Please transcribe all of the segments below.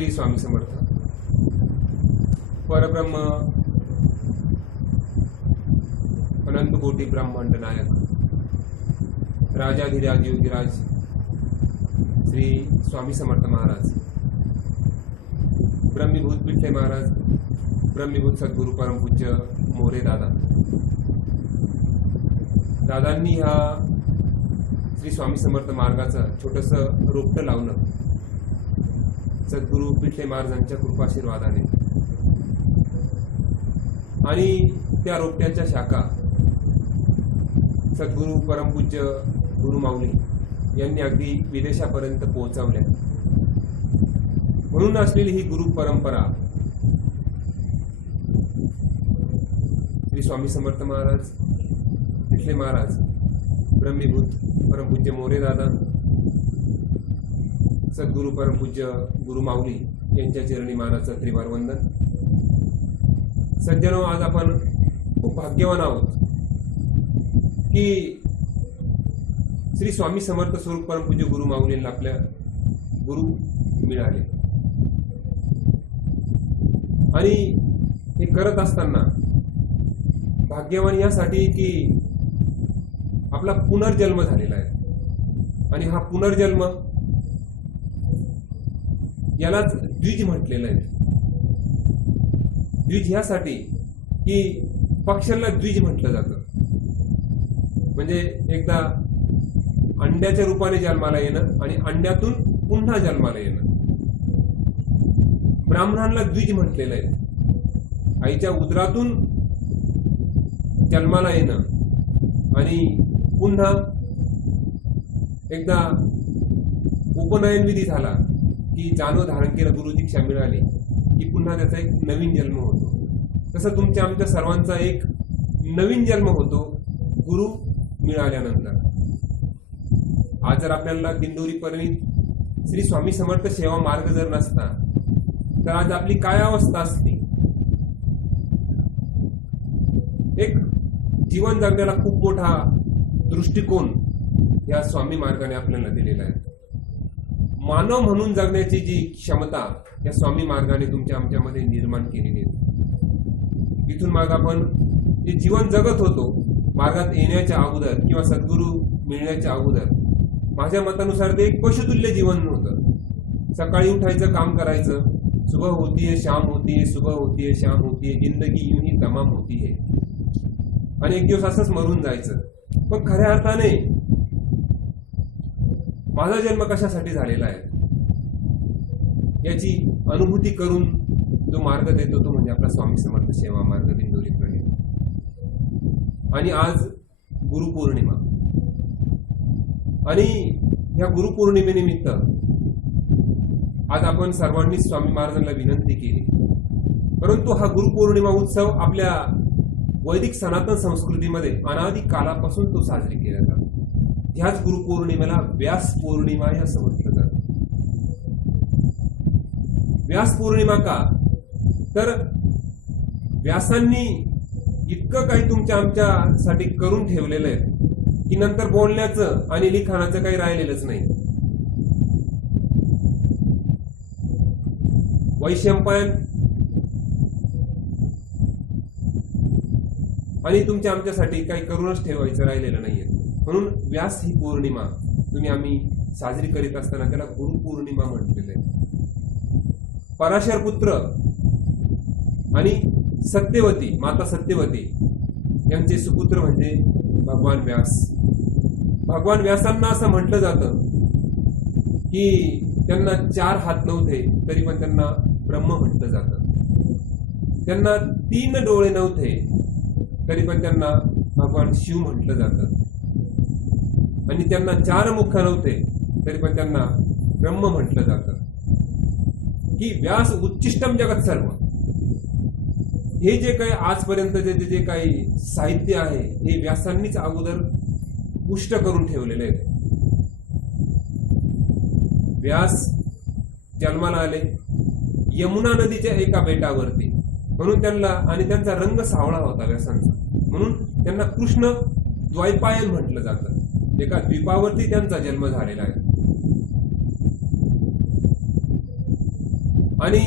श्री स्वामी समर्थ. परब्रह्म अनंत कोटी ब्रह्मांड नायक राजाधिराज योगीराज श्री स्वामी समर्थ महाराज, ब्रह्मीभूत पिठले महाराज, ब्रह्मीभूत सद्गुरू परमपूज्य मोरे दादांनी ह्या श्री स्वामी समर्थ मार्गाचं छोटंसं रोपटं लावलं सद्गुरू पिठले महाराजांच्या कृपाशीर्वादाने, आणि त्या रोपट्याच्या शाखा सद्गुरू परमपूज्य गुरु माऊली यांनी अगदी विदेशापर्यंत पोहोचवल्या. म्हणून असलेली ही गुरु परंपरा श्री स्वामी समर्थ महाराज, पिठले महाराज, ब्रह्मीभूत परमपूज्य मोरे दादा, सद्गुरू परमपूज्य गुरु माऊली यांच्या चरणी मानाचं त्रिवार वंदन. सज्जनो, आज आपण खूप भाग्यवान आहोत की श्री स्वामी समर्थ स्वरूप परमपूज्य गुरु माऊलींना आपल्या गुरु मिळाले. आणि हे करत असताना भाग्यवान यासाठी की आपला पुनर्जन्म झालेला आहे, आणि हा पुनर्जन्म यालाच द्विज म्हटलेलं आहे. द्विज यासाठी की पक्ष्यांना द्विज म्हटलं जातं, म्हणजे एकदा अंड्याच्या रूपाने जन्माला येणं आणि अंड्यातून पुन्हा जन्माला येणं. ब्राह्मणांना द्विज म्हटलेलं आहे, आईच्या उदरातून जन्माला येणं आणि पुन्हा एकदा उपनयन विधी झाला की जानव धारण केलं, गुरु दीक्षा मिळाली की पुन्हा त्याचा एक नवीन जन्म होतो. तसं तुमच्या आमच्या सर्वांचा एक नवीन जन्म होतो गुरु मिळाल्यानंतर. आज जर आपल्याला दिंडोरी परिणित श्री स्वामी समर्थ सेवा मार्ग जर नसता तर आज आपली काय अवस्था असती. एक जीवन जगण्याला खूप मोठा दृष्टिकोन या स्वामी मार्गाने आपल्याला दिलेला आहे. मानव म्हणून जगण्याची जी क्षमता या स्वामी मार्गाने तुमच्या आमच्यामध्ये निर्माण केलेली आहे. इथून माग आपण जे जीवन जगत होतो मार्गात येण्याच्या अगोदर किंवा सद्गुरू मिळण्याच्या अगोदर, माझ्या मतानुसार ते एक पशुतुल्य जीवन होतं. सकाळी उठायचं, काम करायचं, सुबह होती है शाम होती है, सुबह होती है शाम होती है, जिंदगी यूं ही तमाम होती है, आणि एक दिवस असंच मरून जायचं. पण खऱ्या अर्थाने माझा जन्म कशासाठी झालेला आहे याची अनुभूती करून जो मार्ग देतो तो म्हणजे आपला स्वामी समर्थ सेवा मार्ग दिंडोरी प्रणित. आणि आज गुरुपौर्णिमा, आणि या गुरुपौर्णिमेनिमित्त आज आपण सर्वांनी स्वामी महाराजांना विनंती केली. परंतु हा गुरुपौर्णिमा उत्सव आपल्या वैदिक सनातन संस्कृतीमध्ये अनादी कालापासून तो साजरी केला जातो. ह्याच गुरुपौर्णिमेला व्यास पौर्णिमा असं म्हटलं जातं. व्यास पौर्णिमा का? तर व्यासांनी इतकं काही तुमच्या आमच्यासाठी करून ठेवलेलं आहे की नंतर बोलण्याचं आणि लिखाणाचं काही राहिलेलंच नाही. वैशंपायन आणि तुमच्या आमच्यासाठी काही करूनच ठेवायचं राहिलेलं नाहीये. म्हणून व्यास ही पौर्णिमा तुम्ही आम्ही साजरी करीत असताना त्याला गुरुपौर्णिमा म्हटलेलं आहे. पराशर पुत्र आणि सत्यवती माता सत्यवती यांचे सुपुत्र म्हणजे भगवान व्यास. भगवान व्यासांना असं म्हटलं जातं की त्यांना 4 हात नव्हते तरी पण त्यांना ब्रह्म म्हटलं जातं. त्यांना 3 डोळे नव्हते तरी पण त्यांना भगवान शिव म्हटलं जातं. आणि त्यांना 4 मुख नव्हते तरी पण त्यांना ब्रह्म म्हटलं जातं. की व्यास उच्चिष्टम जगत सर्व, हे जे काही आजपर्यंत जे काही साहित्य आहे हे व्यासांनीच अगोदर पुष्ट करून ठेवलेले आहे. व्यास जन्माला आले यमुना नदीच्या एका बेटावरती, म्हणून त्यांना, आणि त्यांचा रंग सावळा होता व्यासांचा, म्हणून त्यांना कृष्ण द्वैपायन म्हटलं जातं. एका द्वीपावरती त्यांचा जन्म झालेला आहे. आणि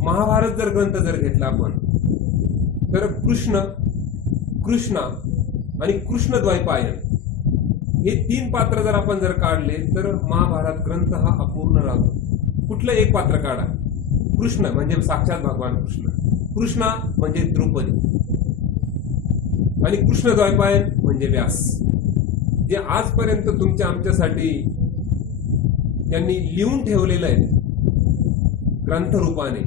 महाभारत जर ग्रंथ जर घेतला आपण तर कृष्णा आणि कृष्णद्वैपायन हे 3 पात्र जर आपण जर काढले तर महाभारत ग्रंथ हा अपूर्ण राहतो. कुठलं एक पात्र काढा. कृष्ण म्हणजे साक्षात भगवान कृष्णा म्हणजे द्रौपदी आणि कृष्णद्वैपायन म्हणजे व्यास, जे आजपर्यंत तुमच्या आमच्यासाठी त्यांनी लिहून ठेवलेलं आहे ग्रंथरूपाने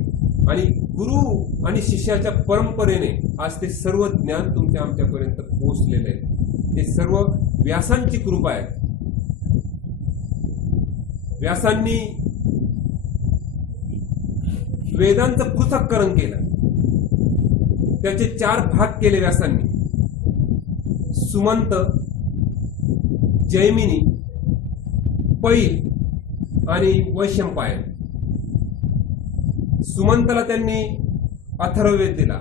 आणि गुरु आणि शिष्याच्या परंपरेने आज ते सर्व ज्ञान तुमच्या आमच्यापर्यंत पोहोचलेलं आहे. ते सर्व व्यासांची कृपा आहे. व्यासांनी वेदांचं पृथक्करण केलं, त्याचे 4 भाग केले व्यासांनी. सुमंत, जैमिनी, पैल आणि वैशंपायन. सुमंतला त्यांनी अथर्ववेद दिला,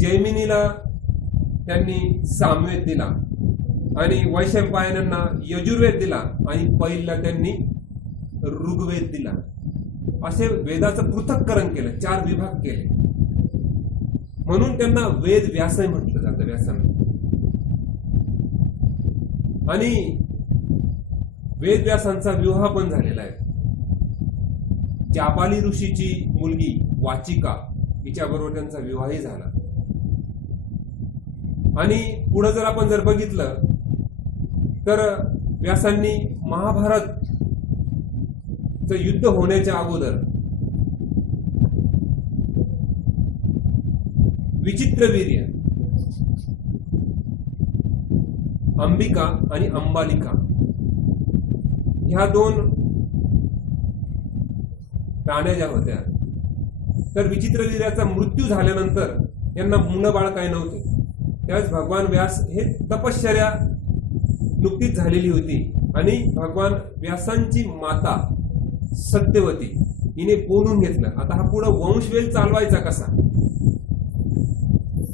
जैमिनीला त्यांनी सामवेद दिला आणि वैशंपायनांना यजुर्वेद दिला आणि पैलला त्यांनी ऋग्वेद दिला. असे वेदाचं पृथक्करण केलं, 4 विभाग केले. म्हणून त्यांना वेद व्यासही म्हटलं जातं व्यासांना. आणि वेदव्यासांचा विवाह पण झालेला आहे. जाबाली ऋषीची मुलगी वाचिका हिच्याबरोबर त्यांचा विवाहही झाला. आणि पुढे जर आपण जर बघितलं तर व्यासांनी महाभारतचं युद्ध होण्याच्या अगोदर विचित्रवीर्य, अंबिका आणि अंबालिका ह्या 2 राण्या ज्या होत्या, तर विचित्रवीर्याचा मृत्यू झाल्यानंतर यांना मुलं बाळ काय नव्हते. त्यावेळेस भगवान व्यास हे तपश्चर्या नुकतीच झालेली होती आणि भगवान व्यासांची माता सत्यवती हिने बोलून घेतलं, आता हा पुढे वंशवेल चालवायचा कसा.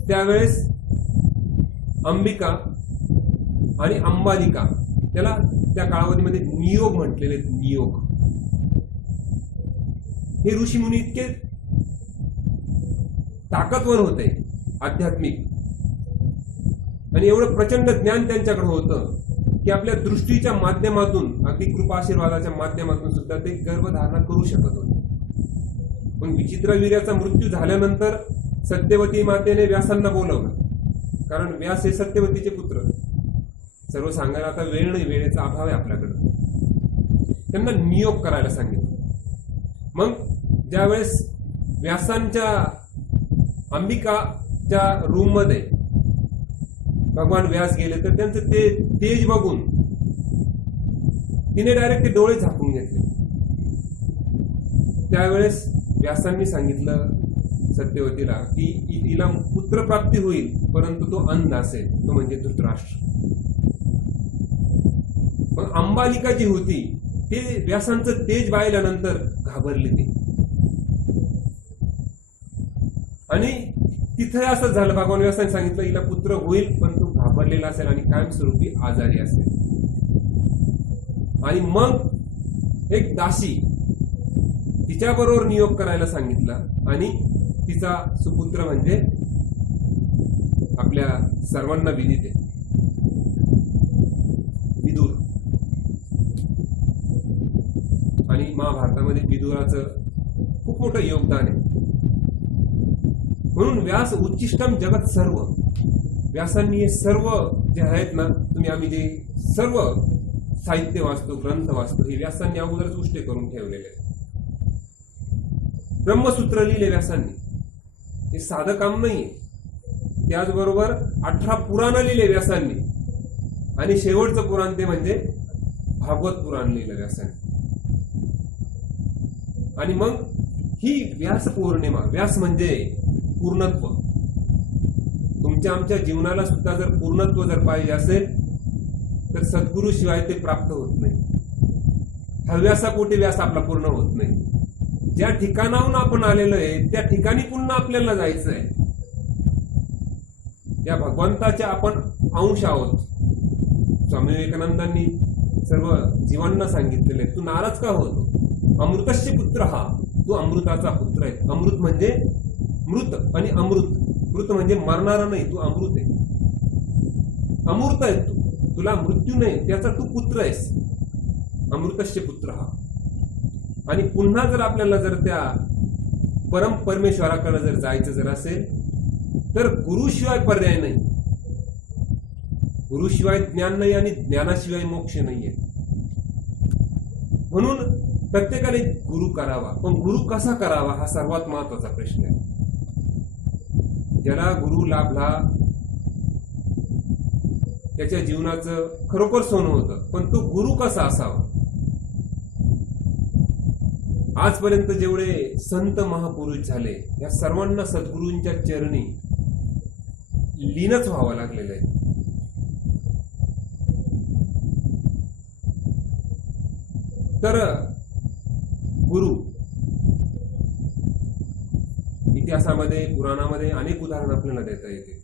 त्यावेळेस अंबिका आणि अंबालिका, त्याला त्या कालावधीमध्ये नियोग म्हटलेले. नियोग हे ऋषीमुनी इतके ताकदवर होते आध्यात्मिक आणि एवढं प्रचंड ज्ञान त्यांच्याकडे होतं की आपल्या दृष्टीच्या माध्यमातून, अगदी कृपा आशीर्वादाच्या माध्यमातून सुद्धा ते गर्भधारणा करू शकत होते. पण विचित्रवीर्याचा मृत्यू झाल्यानंतर सत्यवती मातेने व्यासांना बोलवलं, कारण व्यास हे सत्यवतीचे पुत्र. सर्व सांगायला आता वेळ नाही, वेळेचा अभाव आहे आपल्याकडे. त्यांना नियोग करायला सांगितलं. मग ज्यावेळेस व्यासांच्या अंबिकाच्या रूम मध्ये भगवान व्यास गेले तर त्यांचं ते तेज बघून तिने डायरेक्ट ते डोळे झाकून घेतले. त्यावेळेस व्यासांनी सांगितलं सत्यवतीला की तिला पुत्रप्राप्ती होईल, परंतु तो अंध असेल, तो म्हणजे धृतराष्ट्र. मग अंबालिका जी होती ते व्यासांचं तेज पाहिल्यानंतर घाबरली ती. आणि तिथे असं झालं, भगवान व्यासांनी सांगितलं हिला पुत्र होईल पण तो घाबरलेला असेल आणि कायमस्वरूपी आजारी असेल. आणि मग एक दासी तिच्याबरोबर नियोग करायला सांगितला आणि तिचा सुपुत्र म्हणजे आपल्या सर्वांना विदित आहे विदुर. आणि महाभारतामध्ये विदुराचं खूप मोठं योगदान आहे. म्हणून व्यास उच्चिष्टम जगत सर्व. व्यासांनी हे सर्व जे आहेत ना, तुम्ही आम्ही जे सर्व साहित्य वाचतो, ग्रंथ वाचतो, हे व्यासांनी अगोदरच उष्टे करून ठेवलेले. ब्रह्मसूत्र लिहिले व्यासांनी, हे साधं काम नाही. त्याचबरोबर 18 पुराण लिहिले व्यासांनी आणि शेवटचं पुराण ते म्हणजे भागवत पुराण लिहिलं व्यासांनी. आणि मग ही व्यास पौर्णिमा, व्यास म्हणजे पूर्णत्व. तुमच्या आमच्या जीवनाला सुद्धा जर पूर्णत्व जर पाहिजे असेल तर सद्गुरू शिवाय ते प्राप्त होत नाही. हव्यासापोटी व्यास आपला पूर्ण होत नाही. ज्या ठिकाणाहून आपण आलेलो आहे त्या ठिकाणी पुन्हा आपल्याला जायचं आहे. त्या भगवंताच्या आपण अंश आहोत. स्वामी विवेकानंदांनी सर्व जीवांना सांगितलेलं आहे, तू नाराज का होतो? अमृतस्य पुत्र हा, तू अमृताचा पुत्र आहे. अमृत म्हणजे मृत आणि अमृत. मृत म्हणजे मरणारा नाही, तू अमृत आहे, अमृत आहे तू, तुला मृत्यू नाही, त्याचा तू पुत्र आहेस. अमृतस्य पुत्र हा. आणि पुन्हा जर आपल्याला जर त्या परमेश्वराकडे जर जायचं जर असेल तर गुरुशिवाय पर्याय नाही. गुरुशिवाय ज्ञान नाही आणि ज्ञानाशिवाय मोक्ष नाहीये. म्हणून प्रत्येकाने गुरु करावा, पण गुरु कसा करावा हा सर्वात महत्वाचा प्रश्न आहे. ज्याला गुरु लाभला त्याच्या जीवनाचं खरोखर सोनं होतं, पण तो गुरु कसा असावा? आजपर्यंत जेवढे संत महापुरुष झाले या सर्वांना सद्गुरूंच्या चरणी लीनच व्हावं लागलेलं आहे. तर गुरु इतिहासामध्ये पुराणामध्ये अनेक उदाहरण आपल्याला देता येते.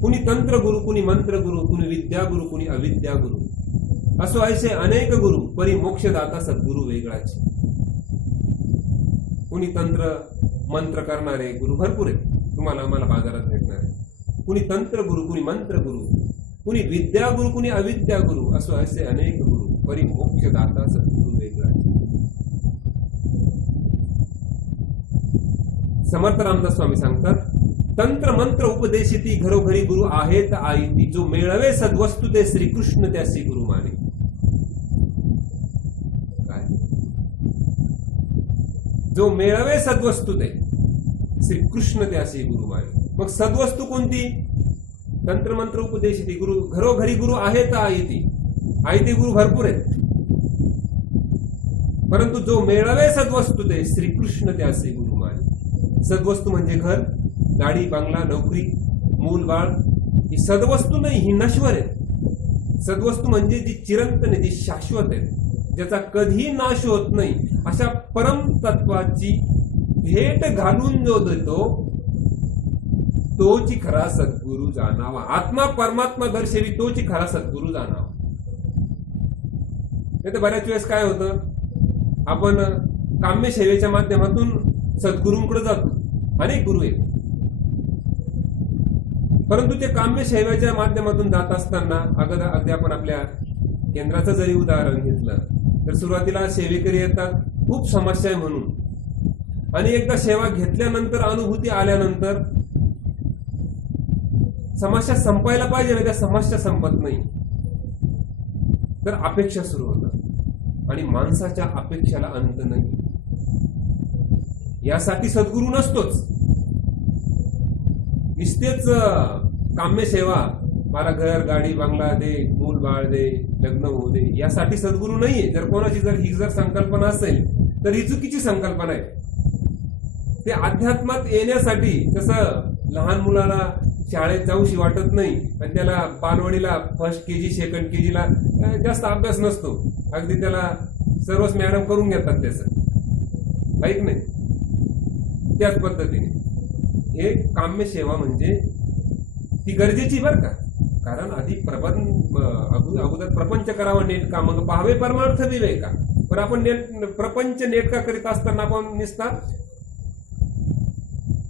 कुणी तंत्र गुरु, कुणी मंत्र गुरु, कुणी विद्या गुरु, कुणी अविद्या गुरु, असो ऐसे अनेक गुरु, परी मोक्षदाता सद्गुरु वेगळाच. कुणी तंत्र मंत्र करणारे गुरु भरपूर आहेत, तुम्हाला मला बाजारात भेटणार आहे. कुणी तंत्र गुरु, कुणी मंत्र गुरु, कुणी विद्या गुरु, कुणी अविद्या गुरु, असो ऐसे अनेक गुरु, परी मोक्षदाता सद्गुरु वेगळाच. समर्थ रामदास स्वामी सांगतात, तंत्र मंत्र उपदेशिती घरोघरी गुरु आहेत आयती, जो मेळवे सद्वस्तु ते श्रीकृष्ण त्यासी गुरु माने. काय? जो मेळवे सद्वस्तु ते श्रीकृष्ण त्यासी गुरु माने. मग सद्वस्तू कोणती? तंत्र मंत्र उपदेशिती गुरु, घरोघरी गुरु आहेत आयती. आयती गुरु भरपूर आहेत, परंतु जो मेळवे सद्वस्तु ते श्रीकृष्ण त्यासी गुरु माने. सद्वस्तू म्हणजे घर, गाडी, बंगला, नोकरी, मूल बाळ, ही सद्वस्तू नाही, ही नश्वर आहे. सद्वस्तू म्हणजे जी चिरंतन, जी शाश्वत आहे, ज्याचा कधी नाश होत नाही, अशा परम तत्वाची भेट घालून जो देतो तोची खरा सद्गुरु जाणावा. आत्मा परमात्मा दर्शवी तोची खरा सद्गुरु जाणावा. नाही तर बऱ्याच वेळेस काय होतं, आपण काम्य सेवेच्या माध्यमातून सद्गुरूंकडे जातो. अनेक गुरु आहेत, परंतु ते काम्य सेवेच्या माध्यमातून जात असताना अगदी आपण आपल्या केंद्राचं जरी उदाहरण घेतलं तर सुरुवातीला सेवेकरी येतात खूप समस्या आहे म्हणून, आणि एकदा सेवा घेतल्यानंतर अनुभूती आल्यानंतर समस्या संपायला पाहिजे, त्या समस्या संपत नाही. तर अपेक्षा सुरू होतात आणि माणसाच्या अपेक्षाला अंत नाही. यासाठी सद्गुरू नसतोच. नुसतेच काम्य सेवा, मला घर, गाडी, बंगला दे, मूल बाळ दे, लग्न होऊ दे, यासाठी सद्गुरू नाहीये. जर कोणाची ही जर संकल्पना असेल तर ही चुकीची संकल्पना आहे. ते अध्यात्मात येण्यासाठी, जसं लहान मुलाला शाळेत जाऊशी वाटत नाही आणि त्याला बालवाडीला फर्स्ट केजी सेकंड केजीला जास्त अभ्यास नसतो, अगदी त्याला सर्वच मॅडम करून घेतात त्याचं, ऐक नाही. त्याच पद्धतीने हे काम्य सेवा म्हणजे ती गरजेची बरं का, कारण आधी अगोदर प्रपंच करावा नेटका, मग पाहावे परमार्थ दिले का. पण आपण प्रपंच नेटका करीत असताना आपण निसता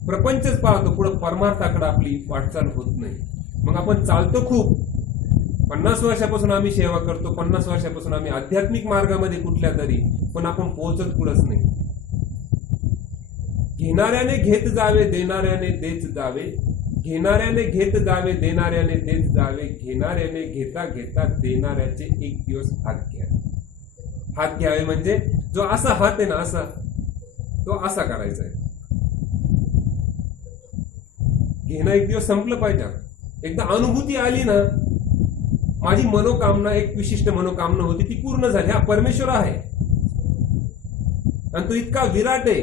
प्रपंचच पाहतो, पुढे परमार्थाकडे आपली वाटचाल होत नाही. मग आपण चालतो खूप, 50 वर्षापासून आम्ही सेवा करतो, 50 वर्षापासून आम्ही आध्यात्मिक मार्गामध्ये कुठल्या तरी, पण आपण पोहोचत पुढंच नाही. घेणाऱ्याने घेत जावे, देणाऱ्याने देत जावे, घेणाऱ्याने घेत जावे, देणाऱ्याने देत जावे, घेणाऱ्याने घेता घेता देणाऱ्याचे एक दिवस हात घ्यावे. हात घ्यावे म्हणजे जो असा हात आहे ना, असा तो असा करायचा आहे. घेणं एक दिवस संपलं पाहिजे. एकदा अनुभूती आली ना, माझी मनोकामना, एक विशिष्ट मनोकामना होती, ती पूर्ण झाली. हा परमेश्वर आहे आणि तो इतका विराट आहे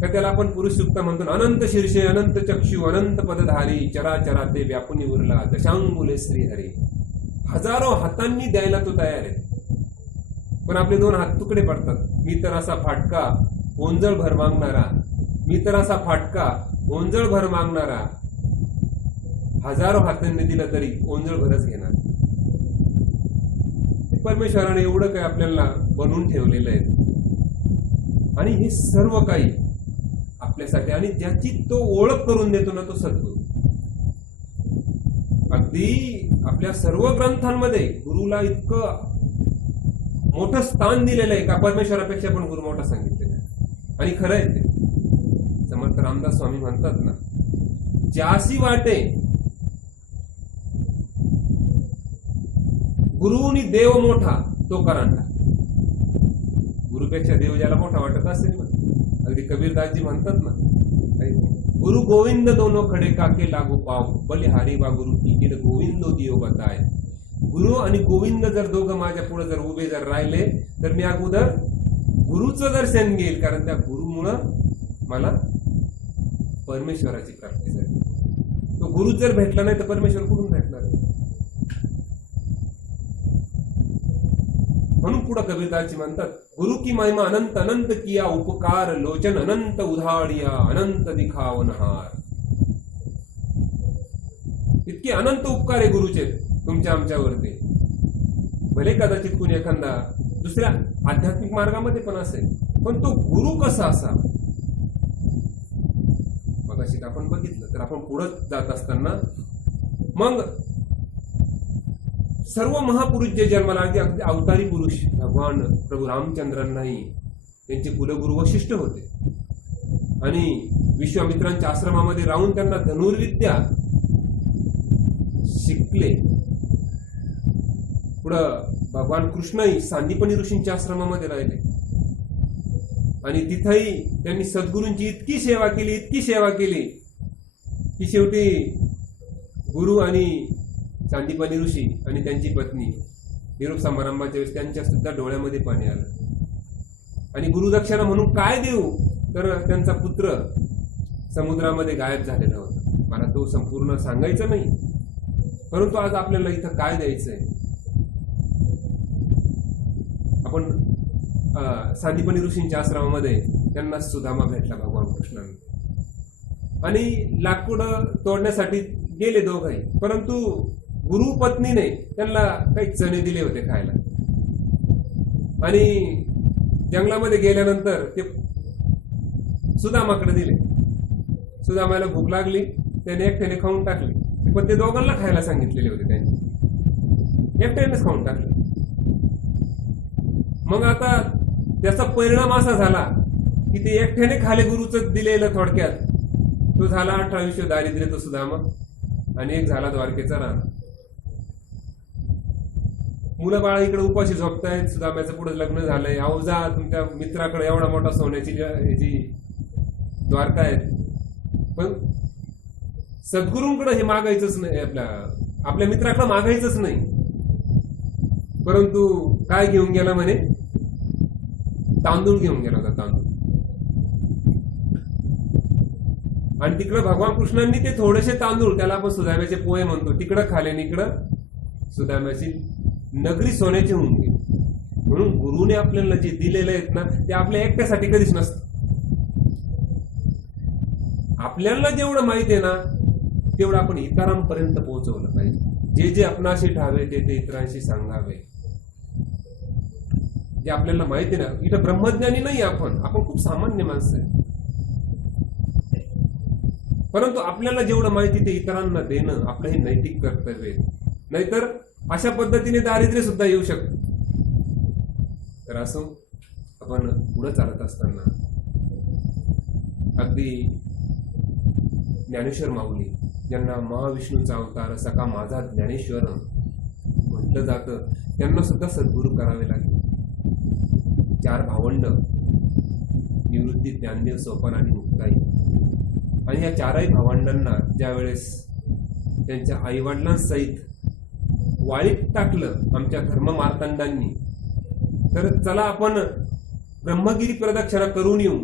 का त्याला आपण पुरुष सुक्त म्हणतो. अनंत शीर्षे, अनंत चक्षु, अनंत पदधारी, चराचरा ते व्यापुनी उरला, दशांगुले श्रीहरी. हजारो हातांनी द्यायला तो तयार आहे, पण आपले 2 हात तुकडे पडतात. मी तर असा फाटका ओंजळ भर मागणारा, मी तर असा फाटका ओंजळ भर मागणारा, हजारो हातांनी दिलं तरी ओंजळभरच घेणार. परमेश्वराने एवढं काही आपल्याला बनवून ठेवलेलं आहे आणि हे सर्व काही आपल्यासाठी, आणि ज्याची तो ओळख करून देतो ना तो सद्गुरू. अगदी आपल्या सर्व ग्रंथांमध्ये गुरुला इतकं मोठं स्थान दिलेलं आहे का परमेश्वरापेक्षा पण गुरु मोठा सांगितलेला आहे. आणि खरं आहे ते. समर्थ रामदास स्वामी म्हणतात ना, ज्यासी वाटे गुरुनी देव मोठा तो करांडा. गुरुपेक्षा देव ज्याला मोठा वाटत असेल ना, अगदी कबीरदासजी म्हणतात ना, गुरु गोविंद दोनों खडे काके लागू पाव, बलिहारी वा गुरु की गोविंदो दियो बताय. गुरु आणि गोविंद जर दोघं माझ्या पुढे जर उभे जर राहिले तर मी अगोदर गुरुचं दर्शन घेईल, कारण त्या गुरुमुळं मला परमेश्वराची प्राप्ती झाली. तो गुरु जर भेटला नाही तर परमेश्वर कुठून भेटणार. म्हणून पुढे कबीरदासजी म्हणतात, गुरु की महिमा अनंत अनंत किया उपकार, लोचन अनंत उधाडिया अनंत दिखावनहार. इतके अनंत उपकार आहे गुरुचे तुमच्या आमच्यावरती. भले कदाचित कुणी एखादा दुसऱ्या आध्यात्मिक मार्गामध्ये पण असेल, पण तो गुरु कसा असा मग अशी आपण बघितलं तर आपण पुढे जात असताना मग सर्व महापुरुष जे जन्माला आले, अगदी अवतारी पुरुष भगवान प्रभू रामचंद्रांनाही त्यांचे कुलगुरु वशिष्ठ होते आणि विश्वामित्रांच्या आश्रमामध्ये राहून त्यांना धनुर्विद्या शिकले. पुढं भगवान कृष्णही सांदीपनी ऋषींच्या आश्रमामध्ये राहिले आणि तिथेही त्यांनी सद्गुरूंची इतकी सेवा केली की शेवटी गुरु आणि सांदीपनी ऋषी आणि त्यांची पत्नी निरोप समारंभाच्या वेळेस त्यांच्या सुद्धा डोळ्यामध्ये पाणी आलं आणि गुरुदक्षिणा म्हणून काय देऊ, तर त्यांचा पुत्र समुद्रामध्ये गायब झालेला होता. मला तो संपूर्ण सांगायचं नाही, परंतु आज आपल्याला इथं काय द्यायचंय. आपण सांदीपनी ऋषींच्या आश्रमामध्ये त्यांना सुदामा भेटला भगवान कृष्णाने आणि लाकूड तोडण्यासाठी गेले दोघंही, परंतु गुरु पत्नीने त्यांना काही चणे दिले होते खायला आणि जंगलामध्ये गेल्यानंतर ते सुदामाकडे दिले. सुदामाला भूक लागली, त्याने एकट्याने खाऊन टाकले, पण ते दोघांना खायला सांगितलेले होते, त्यांनी एकट्यानेच खाऊन टाकले. मग आता त्याचा परिणाम असा झाला की ते एकट्याने खाले गुरुचं दिलेलं थोडक्यात तो झाला 18 विश्व दारिद्र्य तो सुदामा आणि एक झाला द्वारकेचा राणा. मुलं बाळा इकडे उपाशी झोपतायत, सुदाम्याचं पुढे लग्न झालंय. अहो जा तुमच्या मित्राकडे एवढा मोठा सोन्याची जी द्वारका आहे, पण सद्गुरूंकडे हे मागायचंच नाही, आपल्या मित्राकडे मागायचंच नाही. परंतु काय घेऊन गेला म्हणे, तांदूळ घेऊन गेला होता, तांदूळ. आणि तिकडं भगवान कृष्णांनी ते थोडेसे तांदूळ, त्याला आपण सुदाम्याचे पोहे म्हणतो, तिकडं खाले आणि इकडं सुदाम्याची नगरी सोन्याची होऊन गेली. म्हणून गुरुने आपल्याला जे दिलेले आहेत ना ते आपल्या एकट्यासाठी कधीच नसतं. आपल्याला जेवढं माहिती आहे ना तेवढं आपण इतरांपर्यंत पोहोचवलं पाहिजे. जे जे आपणाशी ठावे ते ते इतरांशी सांगावे. जे आपल्याला माहिती आहे ना, इथं ब्रह्मज्ञानी नाही आपण खूप सामान्य माणसं आहे, परंतु आपल्याला जेवढं माहिती ते इतरांना देणं आपलं हे नैतिक कर्तव्य आहे. नाहीतर अशा पद्धतीने दारिद्र्य सुद्धा येऊ शकतं. तर असं आपण पुढे चालत असताना अगदी ज्ञानेश्वर माऊली ज्यांना महाविष्णूचा अवतार सखा माझा ज्ञानेश्वर म्हटलं जातं, त्यांना सुद्धा सद्गुरू करावे लागले. 4 भावंड निवृत्ती, ज्ञानदेव, सोपान आणि मुक्ताई. आणि या 4ही भावंडांना ज्या वेळेस त्यांच्या आईवडिलांसहित वाळीत टाकलं आमच्या धर्ममार्तंडांनी, तर चला आपण ब्रह्मगिरी प्रदक्षिणा करून येऊ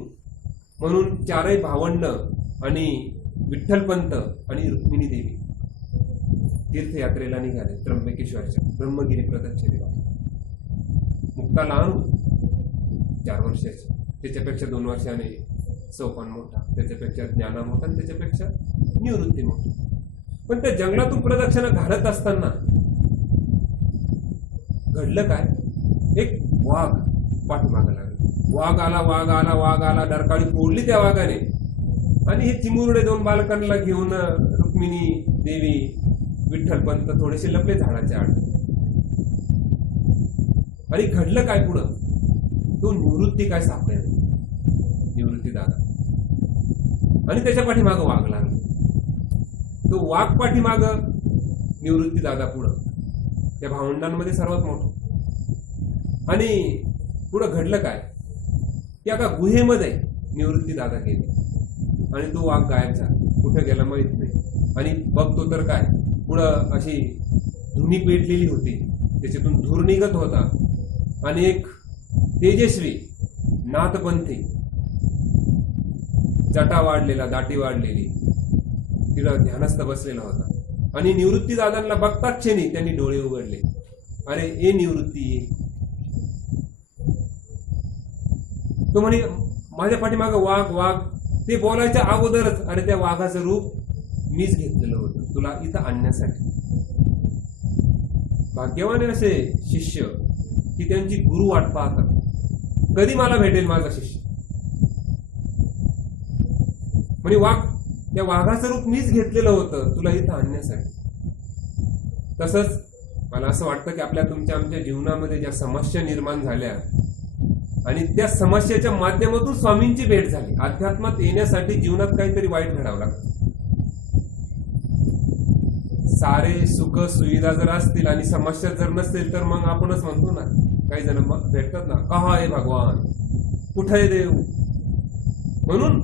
म्हणून 4ही भावंड आणि विठ्ठलपंत आणि रुक्मिणी देवी तीर्थयात्रेला निघाले त्र्यंबकेश्वरच्या ब्रह्मगिरी प्रदक्षिणेला. मुक्ताला आणू 4 वर्षाची, त्याच्यापेक्षा 2 वर्षाने सोपान मोठा, त्याच्यापेक्षा ज्ञाना मोठा, त्याच्यापेक्षा निवृत्ती मोठी. पण त्या जंगलातून प्रदक्षिणा घालत असताना घडलं काय, एक वाघ पाठीमागं लागला. वाघ आला, डरकाळी फोडली त्या वाघाने. आणि हे चिमुरडे दोन बालकांना घेऊन रुक्मिणी देवी, विठ्ठलपंत थोडेसे लपले झाडाच्या आड. आणि घडलं काय पुढं, तो निवृत्ती काय सापडेल, निवृत्ती दादा. आणि त्याच्या पाठीमागं वाघ लागला. तो वाघ पाठीमागं, निवृत्ती दादा पुढं, त्या भावंडांमध्ये सर्वात मोठं. आणि पुढं घडलं काय, की एका गुहेमध्ये निवृत्ती दादा गेले आणि तो वाघ गायब झाला, कुठे गेला माहित नाही. आणि बघतो तर काय, पुढं अशी धुनी पेटलेली होती, त्याच्यातून धूर निघत होता. आणि एक तेजस्वी नाथपंथी, जटा वाढलेला, दाटी वाढलेली, तिला ध्यानस्थ बसलेला होता. आणि निवृत्ती दादांना बघताच क्षणी त्यांनी डोळे उघडले. अरे ए निवृत्ती, तो म्हणे माझ्या पाठीमागं वाघ. ते बोलायच्या अगोदरच अरे त्या वाघाचं रूप मीच घेतलेलं होतं तुला इथं आणण्यासाठी. भाग्यवान असे शिष्य की त्यांची गुरु वाट पाहतात, कधी मला भेटेल माझा शिष्य. म्हणजे त्या वाघाचं रूप मीच घेतलेलं होतं तुला इथं आणण्यासाठी. तसंच मला असं वाटतं की तुमच्या आमच्या जीवनामध्ये ज्या समस्या निर्माण झाल्या आणि त्या समस्येच्या माध्यमातून स्वामींची भेट झाली. अध्यात्मात येण्यासाठी जीवनात काहीतरी वाईट घडावं लागतं. सारे सुख सुविधा जर असतील आणि समस्या जर नसतील तर मग आपणच म्हणतो ना, काही जण भेटतात ना, कहा आहे भगवान, कुठे आहे देव. म्हणून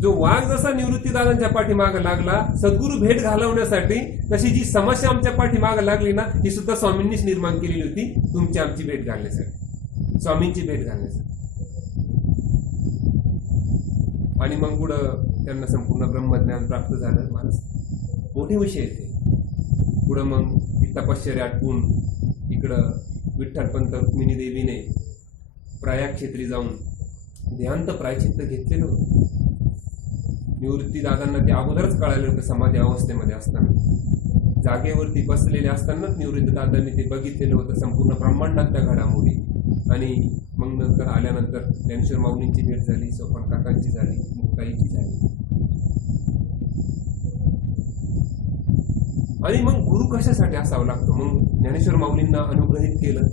जो वाघ जसा निवृत्ती दादांच्या पाठीमागे लागला सद्गुरु भेट घालवण्यासाठी, तशी जी समस्या आमच्या पाठीमागे लागली ना, ही सुद्धा स्वामींनीच निर्माण केलेली होती तुमची आमची भेट घालण्यासाठी, स्वामींची भेट घालण्यासाठी. आणि मग पुढं त्यांना संपूर्ण ब्रह्मज्ञान प्राप्त झालं. माणस मोठे विषय येते पुढं. मग ती तपश्चर्या आटपून इकडं विठ्ठलपंत रुक्मिणी देवीने प्रयाग क्षेत्री जाऊन ध्यानत प्रायचित्त घेतलेलं होतं. निवृत्ती दादांना ते अगोदरच कळालं होतं, समाधी अवस्थेमध्ये असताना, जागेवरती बसलेले असतानाच निवृत्ती दादांनी ते बघितलेलं होतं संपूर्ण ब्रह्मांडातल्या घडामोडी. आणि मग नंतर आल्यानंतर ज्ञानेश्वर माऊलींची भेट झाली, सोपान काकांची झाली, मुक्ताईची झाली. आणि मग गुरु कशासाठी असावं लागतो, मग ज्ञानेश्वर माऊलींना अनुग्रहित केलं.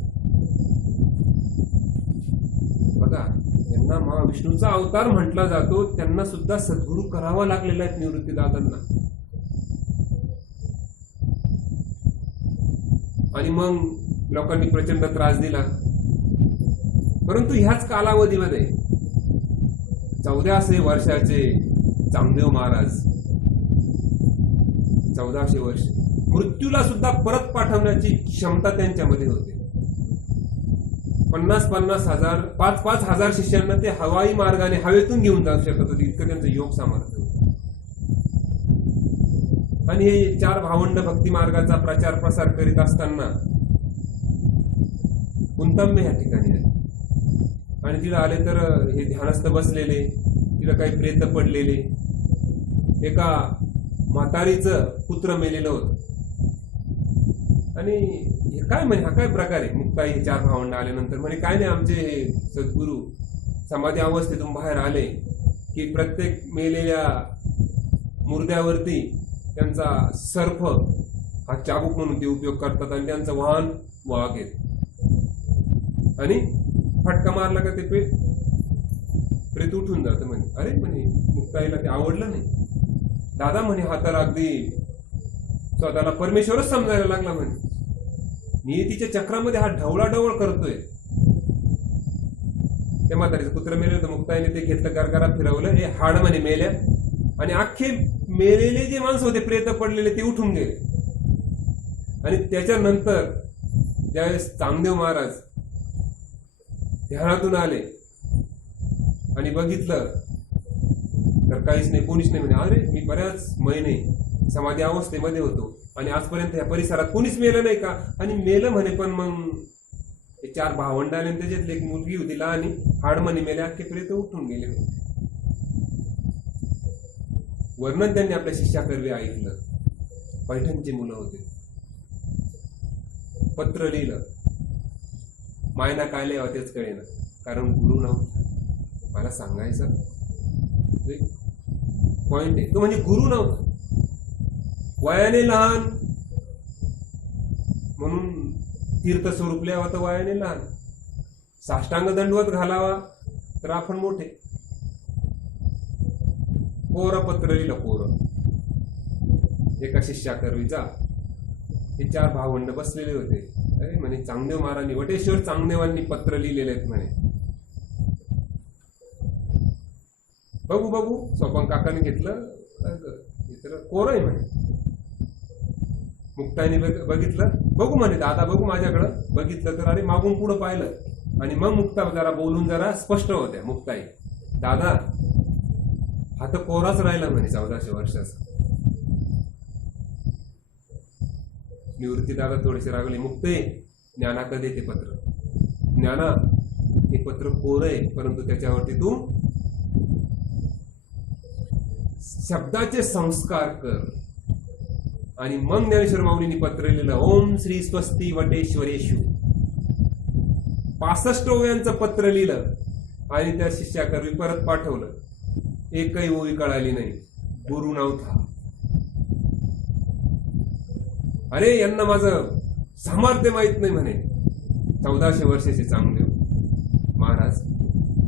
बघा, त्यांना महाविष्णूचा अवतार म्हटला जातो, त्यांना सुद्धा सद्गुरू करावा लागलेला आहे निवृत्ती दादांना. आणि मग लोकांनी प्रचंड त्रास दिला. परंतु ह्याच कालावधीमध्ये 1400 वर्षाचे चांगदेव महाराज, 1400 वर्ष, मृत्यूला सुद्धा परत पाठवण्याची क्षमता त्यांच्यामध्ये होती. 50-50 हजार, 5-5 हजार शिष्यांना ते हवाई मार्गाने हवेतून घेऊन जाऊ शकत होते, इतकं त्यांचं योग सामर्थ्य होतं. आणि हे 4 भावंड भक्ती मार्गाचा प्रचार प्रसार करीत असताना कुंतंबे ह्या ठिकाणी आले. आणि तिला आले तर हे ध्यानस्थ बसलेले, तिला काही प्रेत पडलेले, एका म्हातारीचं पुत्र मेलेलं होतं. आणि काय म्हणे, हा काय प्रकार आहे. मुक्ताई 4 भावंड आल्यानंतर म्हणे, काय नाही, आमचे सद्गुरू समाधी अवस्थेतून बाहेर आले की प्रत्येक मेलेल्या मुर्द्यावरती त्यांचा सर्फ हा चाबूक म्हणून ते उपयोग करतात आणि त्यांचं वाहन वाघ आहेत. आणि फटका मारला का ते प्रेत उठून जातं. म्हणे अरे, म्हणे मुक्ताईला ते आवडलं नाही. दादा म्हणे, हा तर अगदी स्वतःला परमेश्वरच समजायला लागला. म्हणे नियतीच्या चक्रामध्ये हा ढवळाढवळ करतोय. त्या म्हातारीचं पुत्र मेले होतं, मुक्ताईने ते घेतलं, गरगरात फिरवलं, हे हाड म्हणे मेल्या. आणि अख्खे मेलेले जे माणसं होते, प्रेत पडलेले, ते उठून गेले. आणि त्याच्यानंतर ज्यावेळेस चांगदेव महाराज ध्यानातून आले आणि बघितलं तर काहीच नाही, कोणीच नाही. म्हणे अरे, मी बऱ्याच महिने समाधी अवस्थेमध्ये होतो आणि आजपर्यंत या परिसरात कोणीच मेलं नाही का. आणि मेलं म्हणे, पण मग 4 भावंड आले, त्याच्यातली एक मुलगी होती लहान, हाड म्हणे मेले, अख्खे प्रेत उठून गेले. वर्णन त्यांनी आपल्या शिष्याकरवी ऐकलं. पैठणची मुलं होते. पत्र लिहिलं, मायना काय लिहावं तेच कळेना, कारण गुरु नव्हता. मला सांगायचं पॉइंट आहे तो, म्हणजे गुरु नव्हता. वयाने लहान म्हणून तीर्थ स्वरूप लिहावं तर वयाने लहान, साष्टांग दंडवत घालावा तर आपण मोठे. कोरं पत्र लिहिलं, कोरं. एका शिष्याकरवीचा हे 4 भावंड बसलेले होते. अरे म्हणे चांगदेव महाराजांनी, वटेश्वर चांगदेवांनी पत्र लिहिलेले आहेत म्हणे. बघू बघू, सोपान काकाने घेतलं, कोरं आहे म्हणे. मुक्ताईने बघितलं, बघू म्हणे दादा, बघू माझ्याकडं. बघितलं तर अरे मागून पुढं पाहिलं, आणि मग मुक्ता जरा बोलून जरा स्पष्ट होत्या. मुक्ताई, दादा हा तर कोराच राहिला म्हणे 1400 वर्षाचा. निवृत्ती दादा थोडेसे रागले, मुक्ते ज्ञाना कधी ते पत्र, ज्ञाना हे पत्र कोर आहे, परंतु त्याच्यावरती तू शब्दाचे संस्कार कर. आणि मग ज्ञानेश्वर माऊलींनी पत्र लिहिलं, ओम श्री स्वस्ती वटेश्वरेशु. 65 ओव्यांचं पत्र लिहिलं आणि त्या शिष्याकरवी परत पाठवलं. एकही ओवी कळाली नाही, गुरु नव्हता. अरे यांना माझं सामर्थ्य माहित नाही म्हणे. 1400 वर्षाचे चांगदेव महाराज,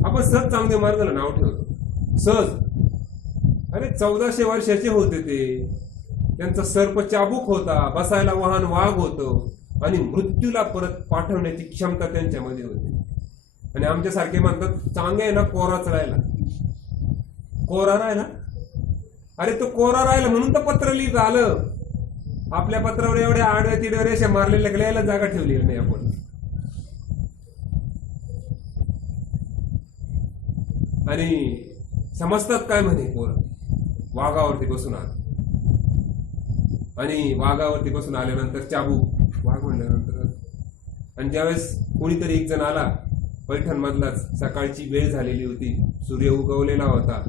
आपण सहज चांगदेव महाराजाला नाव ठेवतो सहज. अरे 1400 वर्षाचे होते ते, त्यांचा सर्प चाबूक होता, बसायला वाहन वाघ होतं, आणि मृत्यूला परत पाठवण्याची क्षमता त्यांच्यामध्ये होती. आणि आमच्यासारखे म्हणतात चांगे आहे ना कोराच राहिला. कोरा राहिला? अरे तो कोरा राहिला म्हणून तर पत्र लिहित आलं. आपल्या पत्रावर एवढ्या आडव्या तिडव्या रेषा मारलेल्या लिहायला जागा ठेवली नाही आपण. आणि समजतात काय म्हणे, कोरा वाघावरती बसून आला. आणि वाघावरती बसून आल्यानंतर चाबूक वाघ म्हणल्यानंतर, आणि ज्यावेळेस कोणीतरी एक जण आला पैठण मधलाच, सकाळची वेळ झालेली होती, सूर्य उगवलेला होता,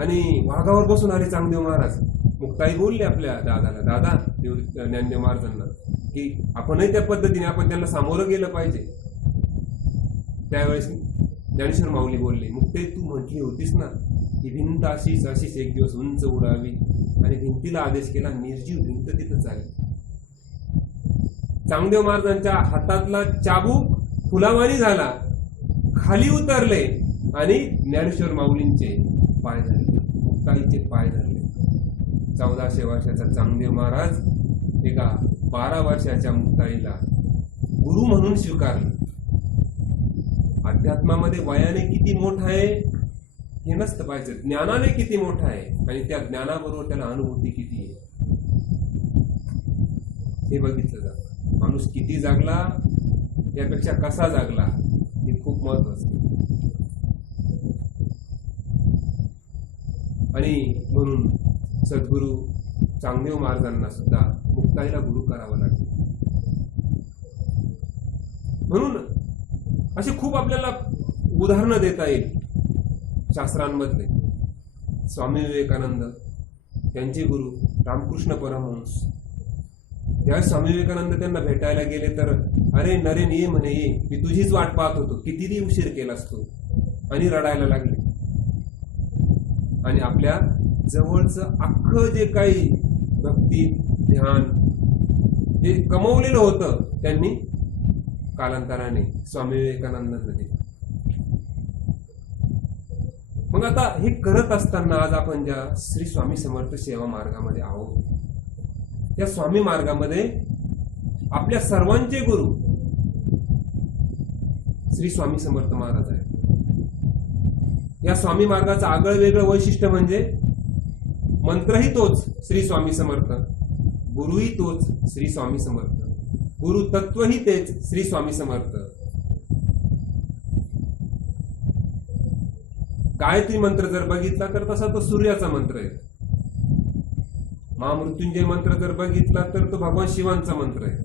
आणि वाघावर बसून आले चांगदेव महाराज. मुक्ताई बोलले आपल्या दादाला, दादा ज्ञानदेव महाराजांना, की आपणही त्या पद्धतीने आपण त्यांना सामोरं गेलं पाहिजे. त्यावेळेस ज्ञानेश्वर माऊली बोलले, मुक्ते तू म्हटली होतीस ना ही भिंत अशीच अशीच एक दिवस उंच उडावी, आणि भिंतीला आदेश केला, निर्जीव भिंत तिथं चालेल. चांगदेव महाराजांच्या हातातला चाबूक फुलावानी झाला, खाली उतरले, आणि ज्ञानेश्वर माऊलींचे पाय धरले, मुक्ताईचे पाय धरले. 1400 वर्षाचा चांगदेव महाराज एका 12 वर्षाच्या मुक्ताईला गुरु म्हणून स्वीकारले. अध्यात्मामध्ये वयाने किती मोठा आहे हे नसतं पाहिजे, ज्ञानाने किती मोठा आहे, आणि त्या ज्ञानाबरोबर त्याला अनुभूती किती आहे हे बघितलं जातं. माणूस किती जागला यापेक्षा कसा जागला हे खूप महत्वाचं. आणि म्हणून सद्गुरु चांगदेव महाराजांना सुद्धा मुक्ताईला गुरु करावं लागेल. म्हणून असे खूप आपल्याला उदाहरणं देता येईल शास्त्रांमधले. स्वामी विवेकानंद, त्यांचे गुरु रामकृष्ण परमहंस. ज्यावेळेस स्वामी विवेकानंद त्यांना भेटायला गेले तर, अरे नरेन ये म्हणे, ये, मी तुझीच वाट पाहत होतो, कितीही उशीर केलास तू, आणि रडायला लागले. आणि आपल्या जवळचं अख्खं जे काही भक्ती ध्यान जे कमवलेलं होतं त्यांनी कालांतराने स्वामी विवेकानंदांमध्ये. मग आता हे करत असताना आज आपण ज्या श्री स्वामी समर्थ सेवा मार्गामध्ये आहोत, त्या स्वामी मार्गामध्ये आपल्या सर्वांचे गुरु श्री स्वामी समर्थ महाराज आहेत. या स्वामी मार्गाचं आगळं वेगळं वैशिष्ट्य म्हणजे मंत्रही तोच श्री स्वामी समर्थ, गुरुही तोच श्री स्वामी समर्थ, गुरु तत्वही तेच श्री स्वामी समर्थ. गायत्री मंत्र जर बघितला तर तसा तो सूर्याचा मंत्र आहे. महामृत्युंजय मंत्र जर बघितला तर तो भगवान शिवांचा मंत्र आहे.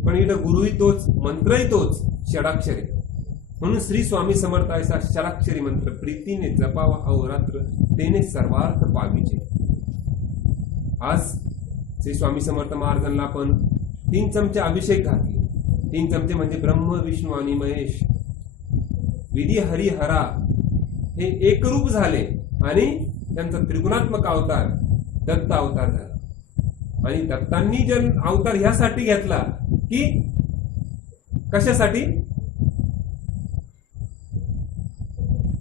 पण इथं गुरुही तोच, मंत्रही तोच, षडाक्षरी. म्हणून श्री स्वामी समर्थ ऐसा षडाक्षरी मंत्र प्रीतीने जपावा अहोरात्र, तेने सर्वार्थ पाविचे. आज श्री स्वामी समर्थ महाराजांना आपण 3 चमचे अभिषेक घातले. 3 चमचे म्हणजे ब्रह्म, विष्णू आणि महेश, विधी, हरी, हरा हे एकरूप झाले आणि त्यांचा त्रिगुणात्मक अवतार दत्त अवतार झाला. आणि दत्तांनी जन्म अवतार ह्यासाठी घेतला की कशासाठी?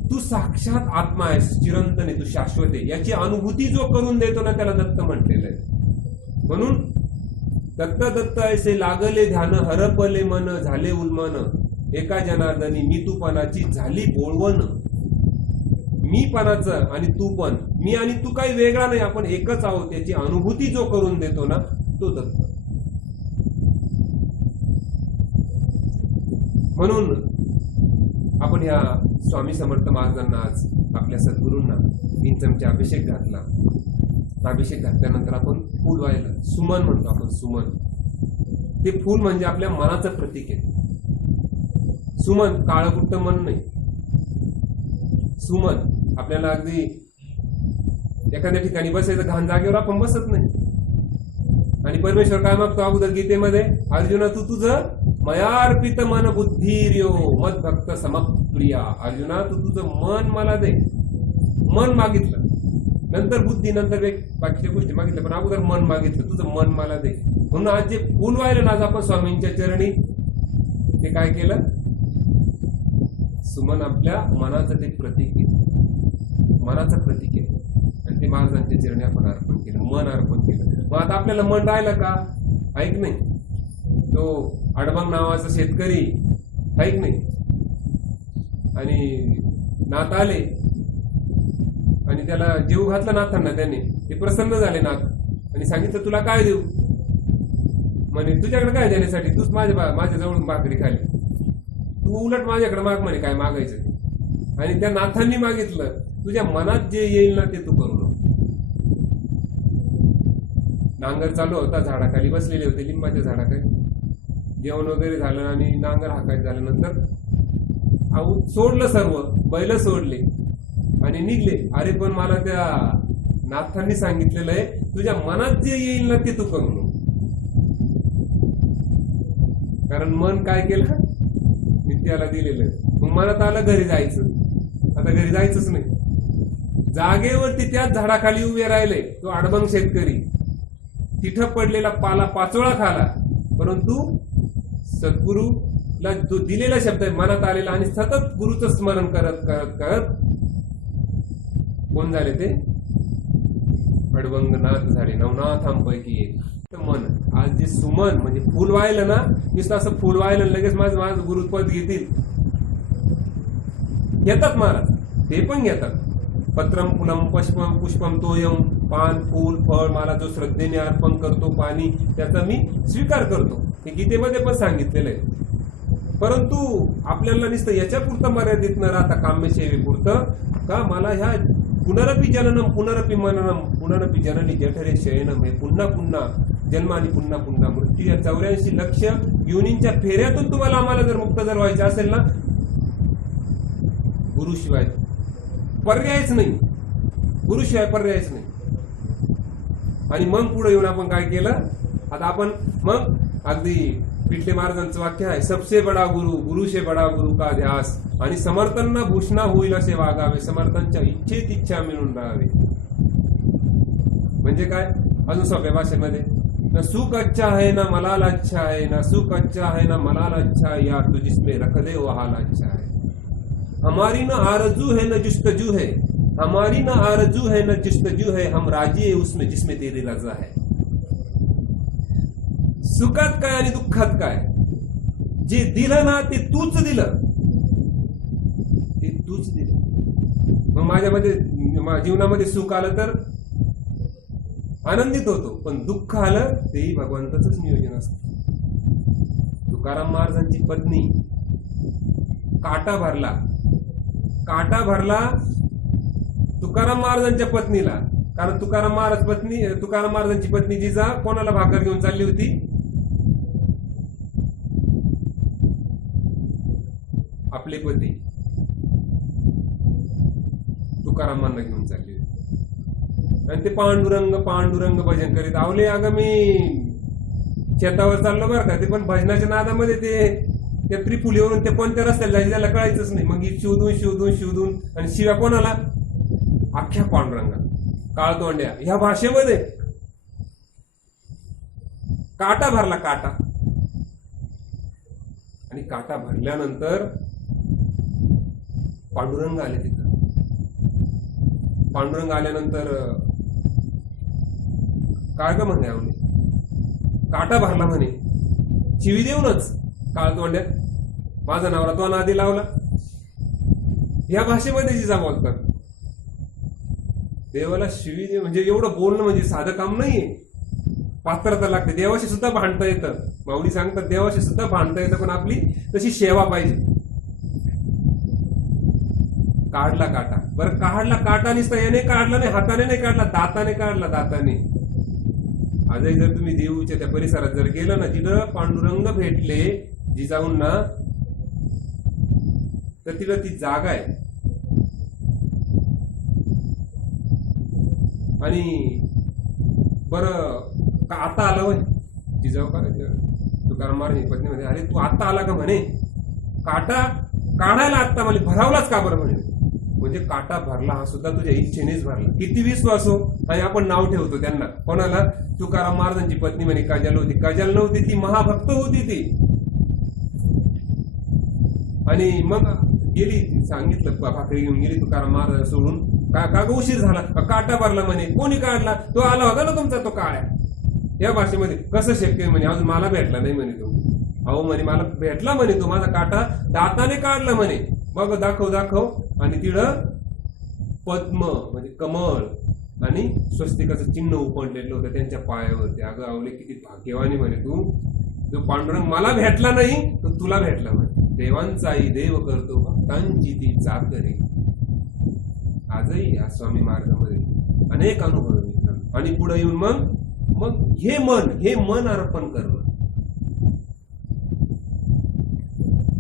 तू साक्षात आत्मा आहेस, चिरंतन आहे, तू शाश्वत आहे, याची अनुभूती जो करून देतो ना त्याला दत्त म्हटलेलं आहे. म्हणून दत्त दत्त ऐसे लागले ध्यान, हरपले मन, झाले उल्मन, एका जनार्दनी मी तूपणाची झाली बोळवण. मीपणाचं आणि तू पण, मी आणि तू काही वेगळा नाही, आपण एकच आहोत याची अनुभूती जो करून देतो ना तो दत्त. म्हणून आपण या स्वामी समर्थ महाराजांना आज आपल्या सद्गुरूंना 3 चमचे अभिषेक घातला. अभिषेक घातल्यानंतर आपण फूल वाहिलं, सुमन म्हणतो आपण, सुमन. ते फूल म्हणजे आपल्या मनाचं प्रतीक आहे. सुमन काळकुट्ट मन नाही. सुमन आपल्याला अगदी एखाद्या ठिकाणी बसायचं, घाण जागेवर आपण बसत नाही. आणि परमेश्वर काय मागतो अगोदर गीतेमध्ये? अर्जुना तू तुझं मयार्पित मन बुद्धिर्यो मद भक्त समप्रिया. अर्जुना तू तुझं मन मला दे. मन मागितलं, नंतर बुद्धी, नंतर बाकीच्या गोष्टी मागितल्या, पण अगोदर मन मागितलं, तुझं मन मला दे. म्हणून आज जे फूल वाहिलं ना आज आपण स्वामींच्या चरणी, ते काय केलं? सुमन आपल्या मनाचं ते प्रतीक आहे, मनाचं प्रतीक आहे. आणि ते महाराजांच्या चरणी आपण अर्पण केलं, मन अर्पण केलं. मग आता आपल्याला मन राहिलं का? ऐक नाही. तो अडबंग नावाचा शेतकरी ऐक नाही, आणि नाथ आले आणि त्याला जीव घातला नाथांना. त्याने ते प्रसन्न झाले नाथ आणि सांगितलं तुला काय देऊ? म्हणे तुझ्याकडे काय देण्यासाठी? तूच माझ्या जवळ भाकरी खाली, तू उलट माझ्याकडे माग म्हणे काय मागायचं. आणि त्या नाथांनी मागितलं तुझ्या मनात जे येईल ना ते तू करू नको. नांगर चालू होता, झाडाखाली बसलेले होते, लिंबाच्या झाडाखाली. जेवण वगैरे झालं आणि नांगर हाकायचं झाल्यानंतर सोडलं, सर्व बैल सोडले आणि निघले. अरे पण मला त्या नाथांनी सांगितलेलं आहे तुझ्या मनात जे येईल ना ते तू करू नको. कारण मन काय केलं? नित्याला दिलेलं. मग मनात आलं घरी जायचं. आता घरी जायचंच नाही. जागेवरती त्याच झाडाखाली उभे राहिले तो अडबंग शेतकरी. तिथं पडलेला पाला पाचोळा खाला, परंतु सद्गुरूला जो दिलेला शब्द आहे मनात आलेला आणि सतत गुरुचं स्मरण करत करत करत कोण झाले? ते अडबंगनाथ झाले, नवनाथांपैकी एक. तर मन आज जे सुमन म्हणजे फुल वाहिलं ना, नुसतं असं फुल वाहिलं लगेच माझं गुरुपद घेतील, घेतात महाराज. ते पण घेतात. पत्रम फुलम पुष्पम पुष्पम तोयम, पान फूल फळ मला जो श्रद्धेने अर्पण करतो पाणी त्याचा मी स्वीकार करतो, हे गीतेमध्ये पण सांगितलेलं आहे. परंतु आपल्याला नुसतं याच्या पुरतं मर्यादित न राहता काम्यसेवेपुरतं का मला ह्या पुनरपी जननम पुनरपी मननम पुनरपी जननी जठरे शयनम, हे पुन्हा पुन्हा जन्म आणि पुन्हा पुन्हा मृत्यू या 84 लक्ष योनींच्या फेऱ्यातून तुम्हाला आम्हाला जर मुक्त जर व्हायचं असेल ना, गुरुशिवाय पर्यायच नाही. गुरुशिवाय पर्यायच नाही. आणि मग पुढे येऊन आपण काय केलं? आता आपण मग अगदी पिठले महाराजांचं वाक्य आहे, सबसे बडा गुरु गुरु से बडा गुरु का ध्यास, आणि समर्थांना भूषणा होईल असे वागावे, समर्थांच्या इच्छेत इच्छा मिळून राहावे. म्हणजे काय? अजून सोप्या भाषेमध्ये, न सुख अच्छा है ना मलाल अच्छा है, ना सुख अच्छा है ना मलाल अच्छा है, या तू जिसमें रख दे वो हाल अच्छा है. हमारी न आरजू है न जुस्तजू है, हमारी न आरजू है न जुस्तजू है, हम राजी है उसमें जिसमें तेरी रजा है. सुखात काय आणि दुःखात काय, जे दिलं ना ते तूच दिलं, ते तूच दिलं. मग माझ्यामध्ये जीवनामध्ये सुख आलं तर आनंदित होतो, पण दुःख आलं तेही भगवंताचंच नियोजन असतं. तुकाराम महाराजांची पत्नी काटा भरला तुकाराम महाराजांच्या पत्नीला. कारण तुकाराम महाराजांची पत्नी जिजा कोणाला भाकर घेऊन चालली होती? आपले पती तुकारामांना घेऊन चालली होती. आणि ते पांडुरंग पांडुरंग भजन करीत. आवले अगं मी शेतावर चाललो बरं का, ते पण भजनाच्या नादामध्ये त्या त्रिपुलीवरून ते कोणत्या रस्त्याला जायचं त्याला कळायचंच नाही. मग ही शोधून आणि शिव्या कोणाला? अख्ख्या पांडुरंगा काळतोंड्या ह्या भाषेमध्ये काटा भरला, काटा. आणि काटा भरल्यानंतर पांडुरंग आले तिथं. पांडुरंग आल्यानंतर काय ग म्हणे आवले, काटा भरला म्हणे, शिवी देऊनच काळतोंड्या माझा नवरा तो नादी लावला. या भाषेमध्ये जिजा बोलतात. देवाला शिवी दे म्हणजे एवढं बोलणं म्हणजे साधं काम नाहीये, पात्रता लागते. देवाशी सुद्धा भांडता येतं. माऊली सांगतात देवाशी सुद्धा भांडता येतं, पण आपली तशी सेवा पाहिजे. काढला काटा. बरं काढला काटा नुसता याने काढला नाही, हाताने नाही काढला, दाताने काढला, दाताने. आजही जर तुम्ही देऊच्या त्या परिसरात जर गेलं ना, तिथं पांडुरंग भेटले जिजाऊंना, तर तिथं ती जागा आहे. आणि बरं का आता आला होय जिजाऊ का तुकाराम महाराज पत्नी मध्ये, अरे तू आता आला का म्हणे, काटा काढायला आता म्हणजे भरावलाच का बरं म्हणे. म्हणजे काटा भरला हा सुद्धा तुझ्या इच्छेनेच भरला. किती विश्वास हो. आणि आपण नाव ठेवतो त्यांना. कोणाला? तुकाराम महाराजांची पत्नी म्हणे काजल होती. काजल नव्हती ती, महाभक्त होती ती. आणि मग गेली, सांगितलं भाकरी घेऊन गेली तुकाराम महाराज सोडून. का उशीर झाला, काटा भरला म्हणे. कोणी काढला? तो आला होता ना तुमचा तो काळ्या. या भाषेमध्ये कसं शक्य आहे म्हणे, अजून मला भेटला नाही म्हणे तो. अहो म्हणे मला भेटला म्हणे तो, माझा काटा दाताने काढला म्हणे. मग दाखव. आणि तिथं पद्म म्हणजे कमळ आणि स्वस्तिकाचं चिन्ह उपणलेलं होतं त्यांच्या पायावरती. अगं आवले किती भाग्यवानी म्हणे तू, जो पांडुरंग मला भेटला नाही तो तुला भेटला म्हणे. देवांचाही देव करतो भक्तांची ती चाकरी. आजही या स्वामी मार्गामध्ये अनेक अनुभव आहेत. आणि पुढे येऊन मग हे मन अर्पण करणं.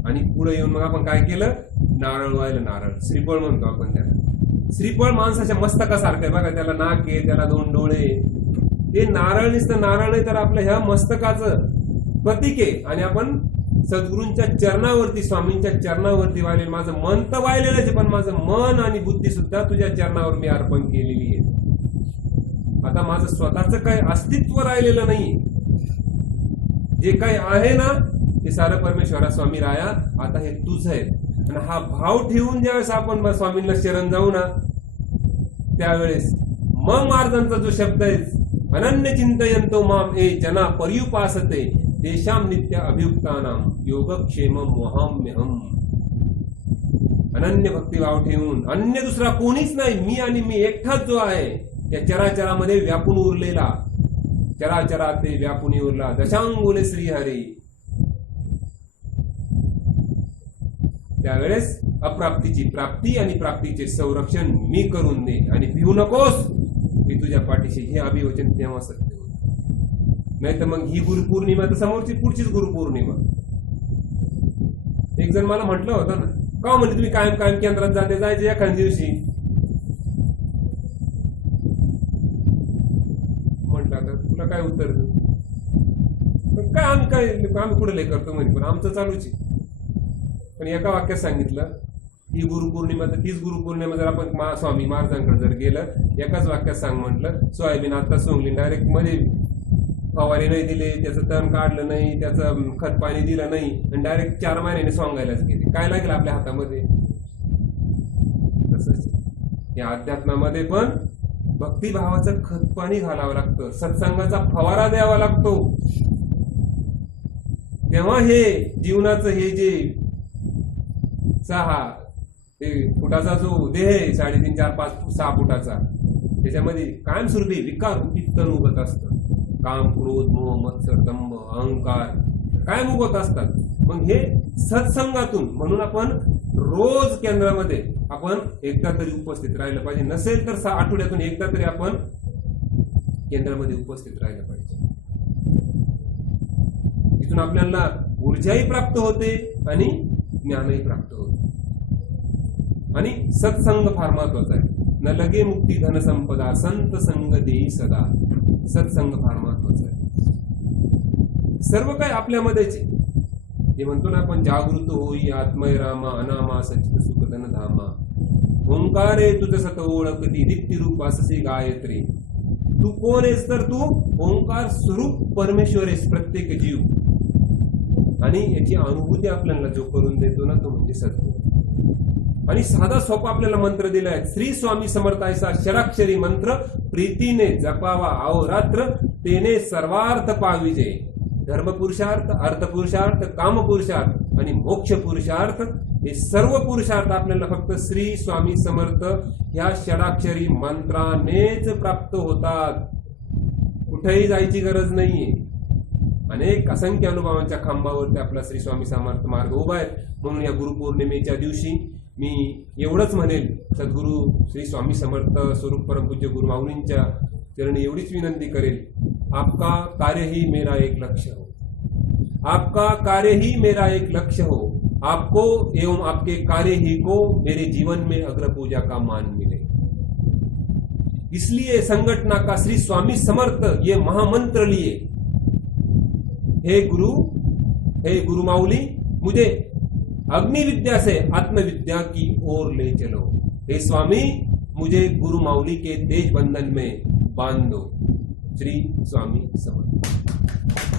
आणि पुढे येऊन मग आपण काय केलं? नारळ वाहिलं. नारळ श्रीफळ म्हणतो आपण त्याला. श्रीफळ माणसाच्या मस्तकासारखं आहे बघा, त्याला नाक आहे, त्याला 2 डोळे. ते नारळ नुसतं नारळ नाही तर आपल्या ह्या मस्तकाचं प्रतीक आहे. आणि आपण सद्गुरूंच्या चरणावरती, स्वामींच्या चरणावरती वाहिले. माझं मन तर वाहिलेलंच आहे, पण माझं मन आणि बुद्धी सुद्धा तुझ्या चरणावर मी अर्पण केलेली आहे. आता माझं स्वतःच काही अस्तित्व राहिलेलं नाही. जे काही आहे ना ते सारं परमेश्वरा स्वामी राया आता हे तुझं आहे. आणि हा भाव ठेवून ज्यावेळेस आपण स्वामींना शरण जाऊ ना, त्यावेळेस मग महाराजांचा जो शब्द आहे, अनन्य चिंतयंतो माम ए जना पर्युपासते देशाम नित्य अभियुक्तानाम योगक्षेम मोहाम्यहम. अनन्य भक्तिभाव ठेवून, अन्य दुसरा कोणीच नाही, मी आणि मी एकटाच जो आहे या चराचरामध्ये व्यापून उरलेला, चराचरा ते व्यापुनी उरला दशांगुले श्रीहरी. त्यावेळेस अप्राप्तीची प्राप्ती आणि प्राप्तीचे संरक्षण मी करून दे. आणि भिवू नकोस, मी तुझ्या पाठीशी. हे अभिवचन तेव्हा सत्य होतं. नाही तर मग ही गुरुपौर्णिमा तर समोरची पुढचीच गुरुपौर्णिमा. एक जण मला म्हटलं होतं ना, का म्हणजे तुम्ही कायम केंद्रात जायचे एखाद्या दिवशी. म्हटलं आता तुला काय उत्तर देऊ, काय आम्ही पुढे लय करतो म्हणे, पण आमचं चालूच आहे. पण एका वाक्यात सांगितलं, ही गुरुपौर्णिमा तर तीच गुरुपौर्णिमा. जर आपण स्वामी महाराजांकडे जर गेलं, एकाच वाक्यात सांग म्हटलं, सोयाबीन आता सोंगली, डायरेक्ट मध्ये फवारे नाही दिले, त्याचं तण काढलं नाही, त्याचं खत पाणी दिलं नाही, आणि डायरेक्ट 4 महिन्याने सोंगायलाच गेले. काय लागेल आपल्या हातामध्ये? तसंच या अध्यात्मामध्ये पण भक्तिभावाचं खत पाणी घालावं लागतं, सत्संगाचा फवारा द्यावा लागतो. तेव्हा हे जीवनाचं हे जे 6 फुटाचा जो देह आहे, 3.5, 4, 5, 6 फुटाचा, त्याच्यामध्ये कायमस्वरूपी विकार तण उगत असतं. काम, क्रोध, मोह, मत्सर, दंभ, अहंकार कायम उगत असतात. मग हे सत्संगातून, म्हणून आपण रोज केंद्रामध्ये आपण एकदा तरी उपस्थित राहिलं पाहिजे. नसेल तर आठवड्यातून एकदा तरी आपण केंद्रामध्ये उपस्थित राहिलं पाहिजे. तिथून आपल्याला ऊर्जाही प्राप्त होते आणि ज्ञानही प्राप्त होते. आणि सत्संग फार महत्वाचा आहे. न लगे मुक्ती धन संपदा, संत संग देई सदा. सत्संग फार महत्वाचा आहे. सर्व काय आपल्यामध्येच आहे. हे म्हणतो ना आपण, जागृत होई आत्मय रामा, अनामा सचित सुख धन धामा. ओंकारे तुझ सत ओळखती, दीप्ती रूप अससी गायत्री. तू कोण आहेस तर तू ओंकार स्वरूप परमेश्वर आहेस, प्रत्येक जीव. आणि याची अनुभूती आपल्याला जो करून देतो ना, तो म्हणजे सद्गुरू. आणि साधा सोपा आपल्याला मंत्र दिलाय, श्री स्वामी समर्थायचा षडाक्षरी मंत्र प्रीतीने जपावा अहोरात्र, तेने सर्वार्थ पाविजे. धर्म पुरुषार्थ, अर्थ पुरुषार्थ, काम पुरुषार्थ आणि मोक्ष पुरुषार्थ, हे सर्व पुरुषार्थ आपल्याला फक्त श्री स्वामी समर्थ या षडाक्षरी मंत्रानेच प्राप्त होतात. कुठेही जायची गरज नाहीये. अनेक असंख्य अनुभवांच्या खांबावरती आपला श्री स्वामी समर्थ मार्ग उभा आहे. म्हणून या गुरुपौर्णिमेच्या दिवशी मी एवढंच म्हणेल, सद्गुरू श्री स्वामी समर्थ स्वरूप परमपूज्य गुरु माऊलींच्या चरणी एवढीच विनंती करेल, आपका कार्य ही मेरा एक लक्ष्य हो, आपका कार्य ही मेरा एक लक्ष्य हो, आपको एवं आपके कार्य ही को मेरे जीवन में अग्र पूजा का मान मिले. इसलिए संगठना का श्री स्वामी समर्थ ये महामंत्र लिए, हे गुरु माऊली, मुझे अग्नि विद्या से आत्मविद्या की ओर ले चलो. हे स्वामी, मुझे गुरु माऊली के तेज बंधन में बांध दो. श्री स्वामी समर्थ.